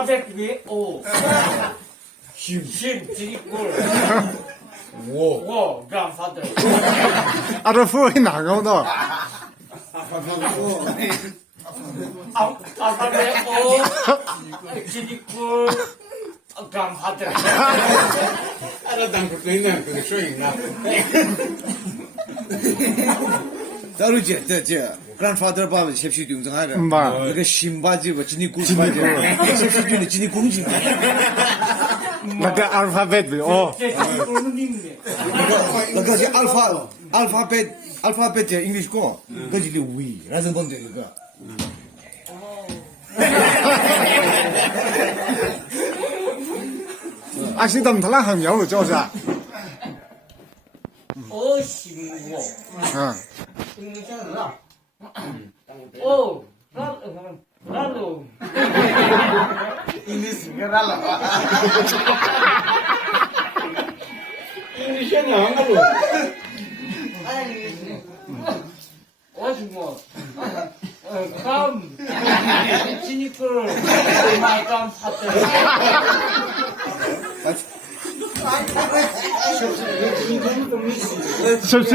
알파벳 위에 O. 힘, 지니꿀. 워, grandfather. 아, 저 후에 나가오다. 알파벳 O, 지니꿀, grandfather. 알아당 그거는 그게 쇼잉나. 다루지, 저 grandfather 봐, 셉시 등장하래. 그 신바지, 뭐 진이 굴바지. 셉시는 진이 공지. 그 알파벳 위, 지니꿀은 있네. 그거지 알파벳 잉글리시 거. 그거지 위. 라는 건데 그거. 아, 신담 달랑苗了就是。 어신고. 오, 나도. 인디션이 안 가도. 어신고. 감. 지니꿀. 마이 grandfather. 섭씨